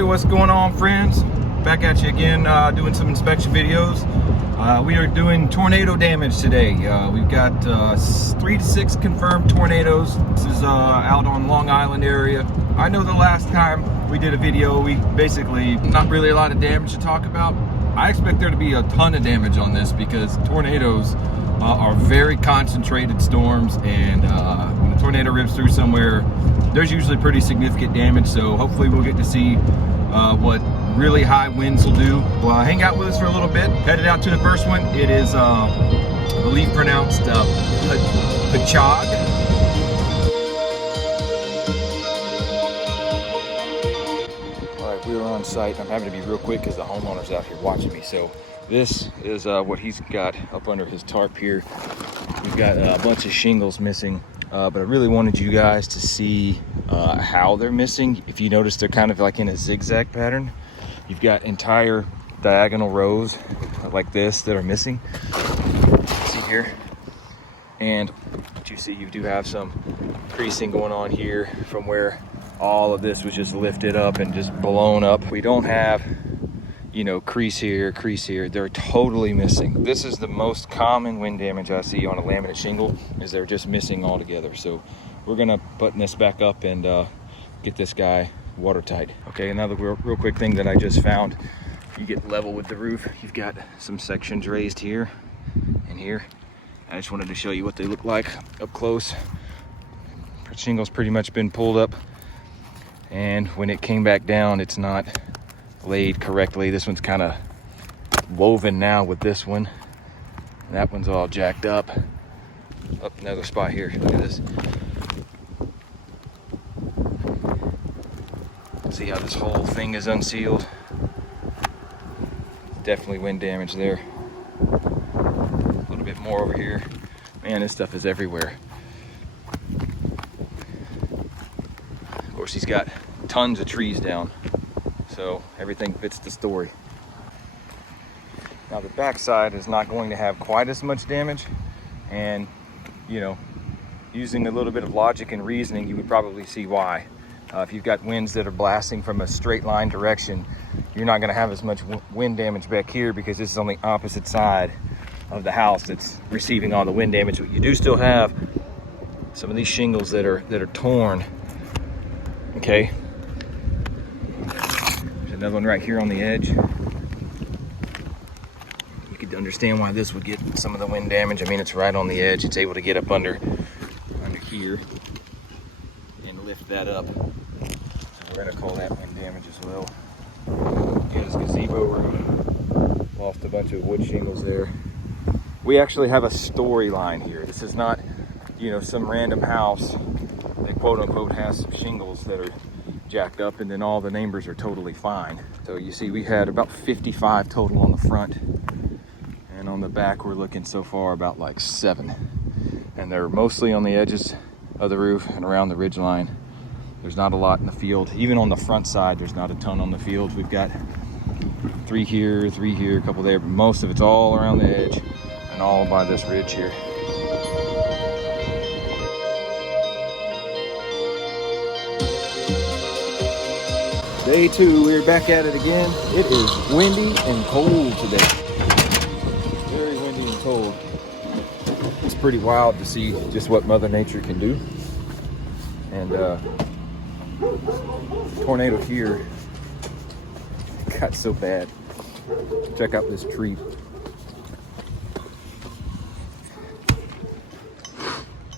Hey, what's going on, friends? Back at you again, doing some inspection videos. We are doing tornado damage today. We've got 3 to 6 confirmed tornadoes. This is out on Long Island area. I know the last time we did a video, we basically not really a lot of damage to talk about. I expect there to be a ton of damage on this because tornadoes are very concentrated storms, and when a tornado rips through somewhere, there's usually pretty significant damage. So hopefully we'll get to see what really high winds will do. Well, hang out with us for a little bit. Headed out to the first one. It is, I believe, pronounced Pachog. All right, we are on site. I'm having to be real quick because the homeowner's out here watching me. So this is what he's got up under his tarp here. We've got a bunch of shingles missing. But I really wanted you guys to see how they're missing. If you notice, they're kind of like in a zigzag pattern. You've got entire diagonal rows like this that are missing. See here? And what you see, you do have some creasing going on here from where all of this was just lifted up and just blown up. We don't have, you know, crease here, crease here. They're totally missing. This is the most common wind damage I see on a laminate shingle, is they're just missing altogether. So we're gonna button this back up and get this guy watertight. Okay, another real quick thing that I just found. You get level with the roof, you've got some sections raised here and here. I just wanted to show you what they look like up close. The shingle's pretty much been pulled up, and when it came back down, it's not laid correctly. This one's kind of woven now with this one. And that one's all jacked up. Up another spot here. Look at this. See how this whole thing is unsealed? Definitely wind damage there. A little bit more over here. Man, this stuff is everywhere. Of course, he's got tons of trees down, so everything fits the story. Now the backside is not going to have quite as much damage, and you know, using a little bit of logic and reasoning, you would probably see why. If you've got winds that are blasting from a straight line direction, you're not going to have as much wind damage back here because this is on the opposite side of the house that's receiving all the wind damage. But you do still have some of these shingles that are torn. Okay. There's another one right here on the edge. You could understand why this would get some of the wind damage. I mean, it's right on the edge. It's able to get up under here and lift that up. So we're gonna call that wind damage as well. Here's gazebo roof. Lost a bunch of wood shingles there. We actually have a storyline here. This is not, you know, some random house that quote unquote has some shingles that are jacked up and then all the neighbors are totally fine. So you see, we had about 55 total on the front, and on the back we're looking so far about like 7, and they're mostly on the edges of the roof and around the ridge line. There's not a lot in the field. Even on the front side, there's not a ton on the field. We've got 3 here, a couple there, but most of it's all around the edge and all by this ridge here. Day 2, we're back at it again. It is windy and cold today. Very windy and cold. It's pretty wild to see just what Mother Nature can do. And tornado here got so bad. Check out this tree.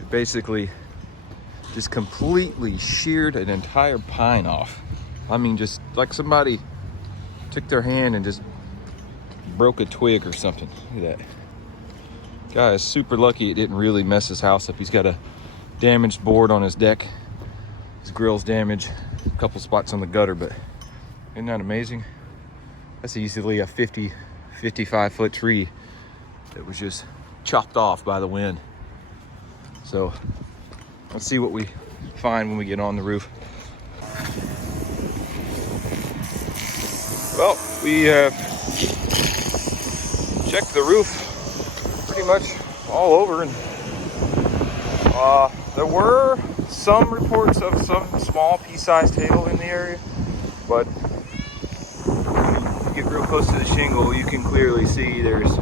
It basically just completely sheared an entire pine off. I mean, just like somebody took their hand and just broke a twig or something. Look at that. Guy is super lucky it didn't really mess his house up. He's got a damaged board on his deck. His grill's damaged. A couple spots on the gutter, but isn't that amazing? That's easily a 55 foot tree that was just chopped off by the wind. So let's see what we find when we get on the roof. Well, we have checked the roof pretty much all over, and there were some reports of some small pea-sized hail in the area, but real close to the shingle, you can clearly see there's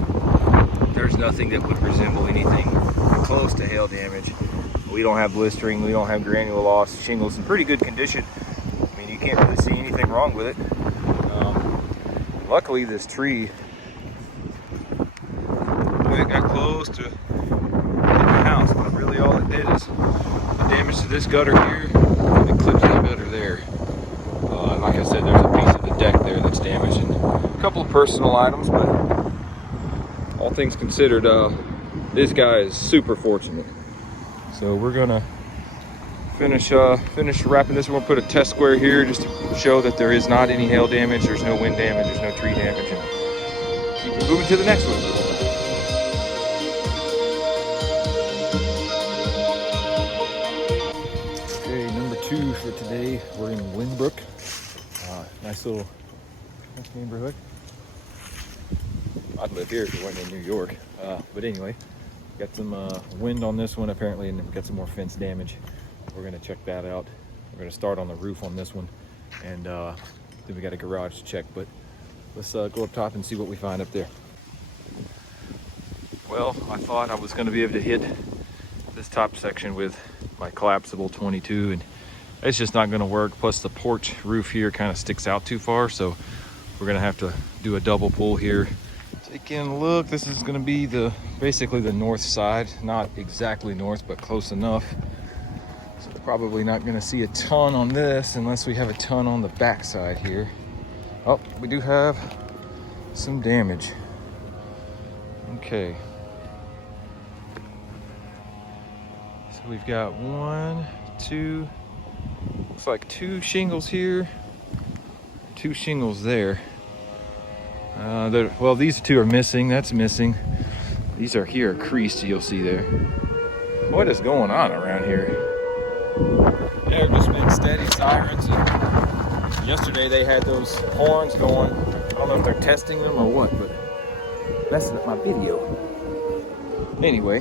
nothing that would resemble anything close to hail damage. We don't have blistering, we don't have granule loss. Shingle's in pretty good condition. I mean, you can't really see anything wrong with it. Luckily, this tree, boy, it got close to hitting the house, but really all it did is the damage to this gutter here, and it clips that gutter there. And like I said, there's a piece of the deck there that's damaged, and a couple of personal items, but all things considered, this guy is super fortunate. So we're gonna finish wrapping this. We're gonna put a test square here just to show that there is not any hail damage, there's no wind damage, there's no tree damage, and keep it moving to the next one. Okay, number 2 for today. We're in Winbrook. Nice neighborhood. I'd live here if it wasn't in New York. But anyway, got some wind on this one apparently, and we've got some more fence damage. We're gonna check that out. We're gonna start on the roof on this one, and then we got a garage to check, but let's go up top and see what we find up there. Well, I thought I was gonna be able to hit this top section with my collapsible 22, and it's just not gonna work. Plus the porch roof here kind of sticks out too far, so we're gonna have to do a double pull here. Taking a look, this is gonna be basically the north side, not exactly north, but close enough. So we're probably not gonna see a ton on this unless we have a ton on the back side here. Oh, we do have some damage. Okay. So we've got 1, 2, looks like 2 shingles here, 2 shingles there. Well, these 2 are missing. That's missing. These are here creased, you'll see there. What is going on around here? Yeah, there's just been steady sirens, and yesterday they had those horns going. I don't know if they're testing them or what, but messing up my video. Anyway,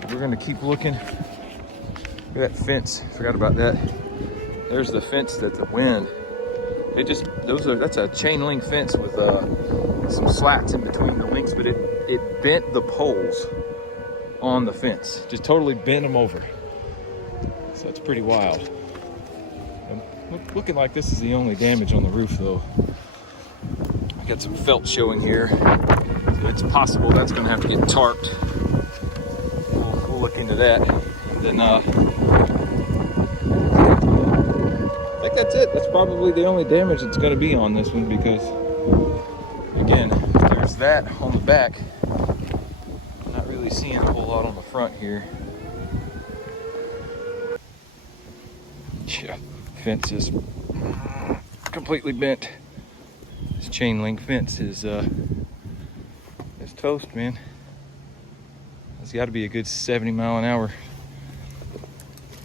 so we're gonna keep looking. Look at that fence. Forgot about that. There's the fence that the wind. That's a chain link fence with some slats in between the links, but it bent the poles on the fence. Just totally bent them over. So that's pretty wild. Looking like this is the only damage on the roof though. I got some felt showing here. It's possible that's gonna have to get tarped. We'll look into that. And then I think that's it. That's probably the only damage that's going to be on this one, because again, if there's that on the back, I'm not really seeing a whole lot on the front here. Yeah, fence is completely bent. This chain link fence is it's toast, man. It's got to be a good 70 mile an hour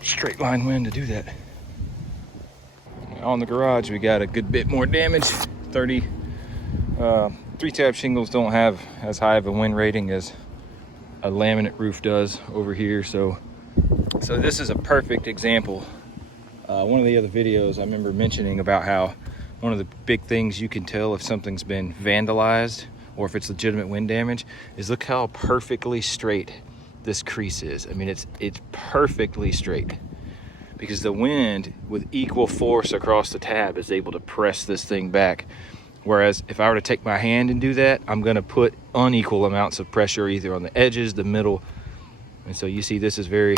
straight line wind to do that. On the garage, we got a good bit more damage. 3-tab shingles don't have as high of a wind rating as a laminate roof does over here. So this is a perfect example. One of the other videos I remember mentioning about how one of the big things you can tell if something's been vandalized or if it's legitimate wind damage is look how perfectly straight this crease is. I mean, it's perfectly straight, because the wind with equal force across the tab is able to press this thing back. Whereas if I were to take my hand and do that, I'm gonna put unequal amounts of pressure either on the edges, the middle. And so you see this is very,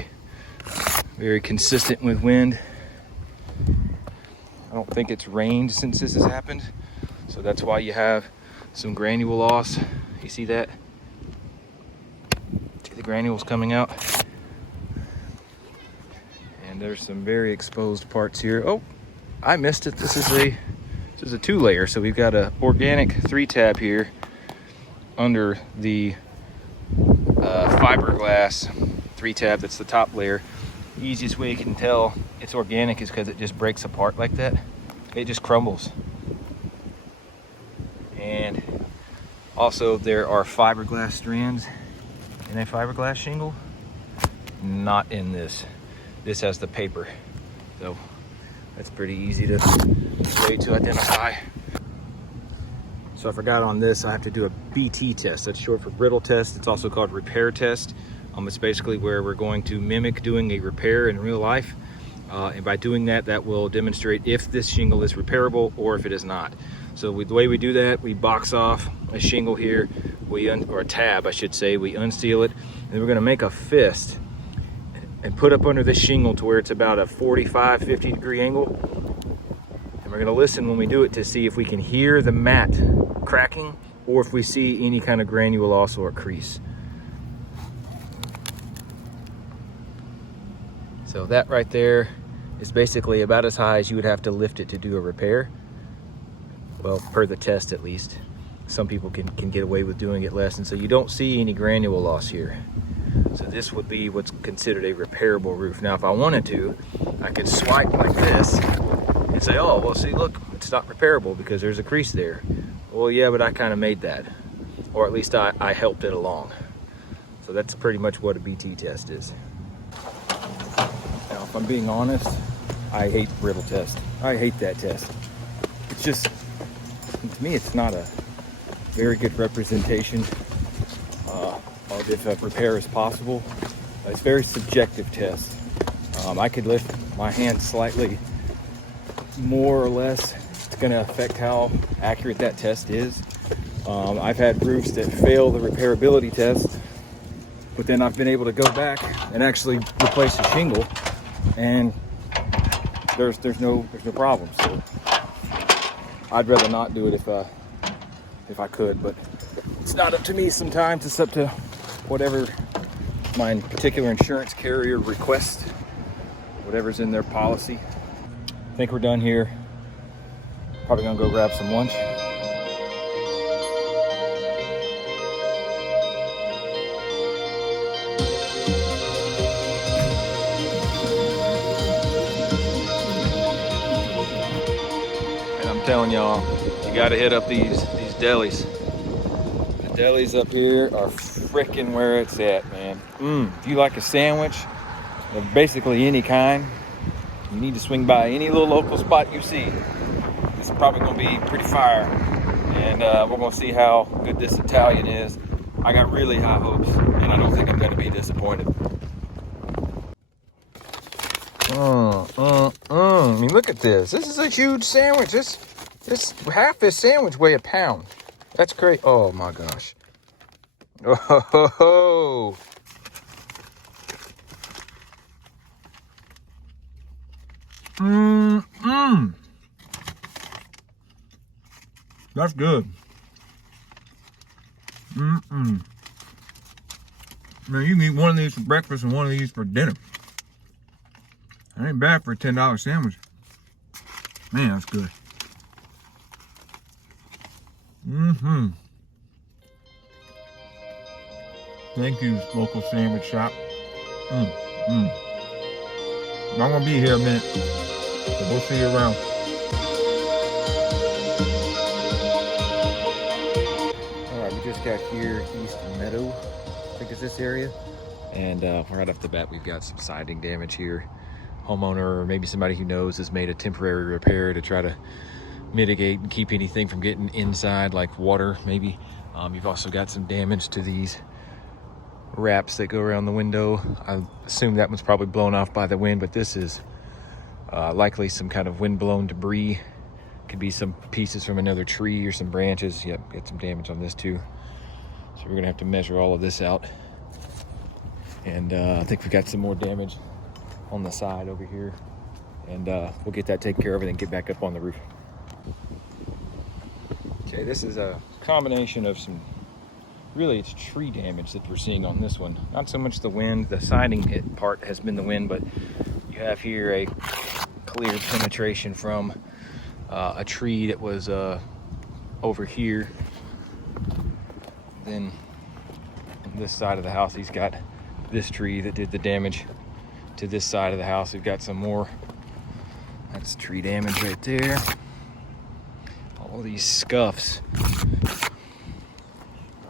very consistent with wind. I don't think it's rained since this has happened. So that's why you have some granule loss. You see that? See the granules coming out? And there's some very exposed parts here. Oh, I missed it. This is a 2-layer. So we've got a organic 3-tab here under the fiberglass 3-tab. That's the top layer. The easiest way you can tell it's organic is because it just breaks apart like that. It just crumbles. And also there are fiberglass strands in a fiberglass shingle. Not in this. This has the paper, so that's pretty easy to identify. So I forgot on this, I have to do a BT test. That's short for brittle test. It's also called repair test. It's basically where we're going to mimic doing a repair in real life. And by doing that, that will demonstrate if this shingle is repairable or if it is not. So the way we do that, we box off a shingle here, or a tab, I should say. We unseal it, and we're gonna make a fist and put up under this shingle to where it's about a 45, 50 degree angle. And we're gonna listen when we do it to see if we can hear the mat cracking or if we see any kind of granule loss or crease. So that right there is basically about as high as you would have to lift it to do a repair. Well, per the test at least. Some people can get away with doing it less, and so you don't see any granule loss here. So this would be what's considered a repairable roof. Now, if I wanted to, I could swipe like this and say, oh, well, see, look, it's not repairable because there's a crease there. Well, yeah, but I kind of made that, or at least I helped it along. So that's pretty much what a BT test is. Now, if I'm being honest, I hate the brittle test. I hate that test. It's just, to me, it's not a very good representation of if a repair is possible. It's a very subjective test. I could lift my hand slightly more or less. It's going to affect how accurate that test is. I've had roofs that fail the repairability test, but then I've been able to go back and actually replace the shingle, and there's no problem. So I'd rather not do it if I could, but it's not up to me sometimes. It's up to whatever my particular insurance carrier requests, whatever's in their policy. I think we're done here. Probably gonna go grab some lunch. And I'm telling y'all, you gotta hit up these delis. The delis up here are frickin' where it's at, man. If you like a sandwich of basically any kind, you need to swing by any little local spot you see. It's probably gonna be pretty fire. And we're gonna see how good this Italian is. I got really high hopes, and I don't think I'm gonna be disappointed. I mean, look at this. This is a huge sandwich. This half this sandwich weigh a pound. That's great. Oh my gosh. Oh. That's good. Man, you can eat one of these for breakfast and one of these for dinner. That ain't bad for a $10 sandwich. Man, that's good. Thank you, local sandwich shop. I'm gonna be here a minute, so we'll see you around. All right, we just got here East Meadow, I think it's this area, and right off the bat, we've got some siding damage here. Homeowner, or maybe somebody who knows, has made a temporary repair to try to mitigate and keep anything from getting inside, like water maybe. You've also got some damage to these wraps that go around the window. I assume that one's probably blown off by the wind, but this is likely some kind of wind-blown debris. Could be some pieces from another tree or some branches. Yep, got some damage on this too. So we're gonna have to measure all of this out. And I think we got some more damage on the side over here. And we'll get that taken care of and then get back up on the roof. Okay, this is a combination of some, really it's tree damage that we're seeing on this one. Not so much the wind, the siding part has been the wind, but you have here a clear penetration from a tree that was over here. Then on this side of the house, he's got this tree that did the damage to this side of the house. We've got some more. That's tree damage right there. All these scuffs are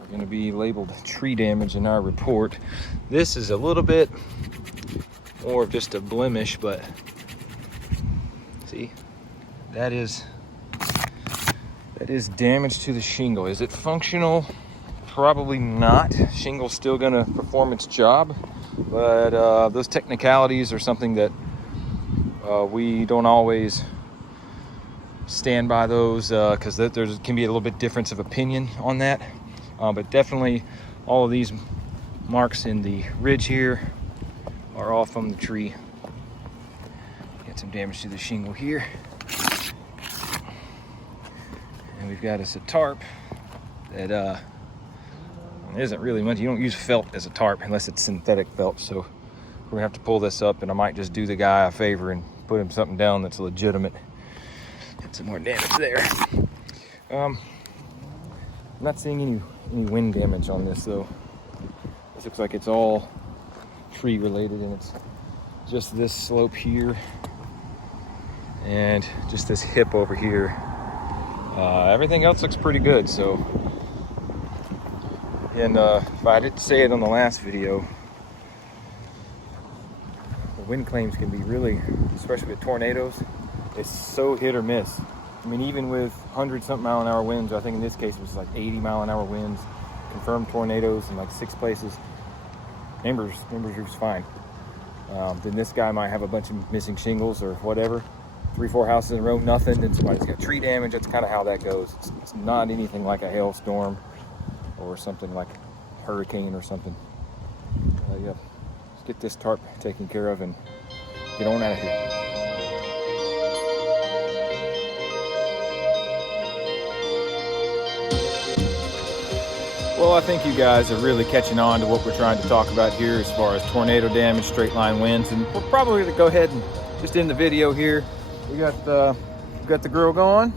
going to be labeled tree damage in our report. This is a little bit more of just a blemish, but That is damage to the shingle. Is it functional? Probably not. Shingle's still gonna perform its job, but those technicalities are something that we don't always stand by those, because there can be a little bit difference of opinion on that. But definitely all of these marks in the ridge here are all from the tree. Got some damage to the shingle here. And we've got us a tarp that isn't really much. You don't use felt as a tarp unless it's synthetic felt. So we're gonna have to pull this up, and I might just do the guy a favor and put him something down that's legitimate. Get some more damage there. I'm not seeing any wind damage on this though. This looks like it's all tree related, and it's just this slope here and just this hip over here. Everything else looks pretty good. So, and if I didn't say it on the last video, the wind claims can be really, especially with tornadoes, it's so hit or miss. I mean, even with 100-something mile-an-hour winds, I think in this case it was like 80-mile-an-hour winds, confirmed tornadoes in like 6 places. Amber's roof's fine. Then this guy might have a bunch of missing shingles or whatever. 3-4 houses in a row, nothing. Then somebody's got tree damage. That's kind of how that goes. It's not anything like a hailstorm or something like a hurricane or something. Yeah, let's get this tarp taken care of and get on out of here. Well, I think you guys are really catching on to what we're trying to talk about here as far as tornado damage, straight line winds, and we're probably going to go ahead and just end the video here. We got the grill going,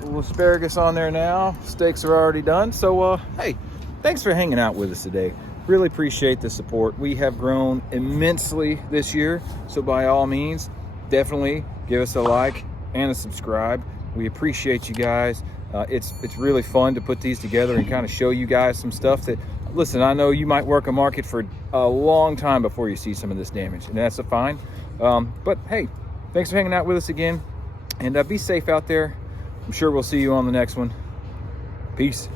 a little asparagus on there now, steaks are already done. So hey, thanks for hanging out with us today. Really appreciate the support. We have grown immensely this year, so by all means, definitely give us a like and a subscribe. We appreciate you guys. It's really fun to put these together and kind of show you guys some stuff that, listen, I know you might work a market for a long time before you see some of this damage, and that's fine. But hey, thanks for hanging out with us again, and be safe out there. I'm sure we'll see you on the next one. Peace.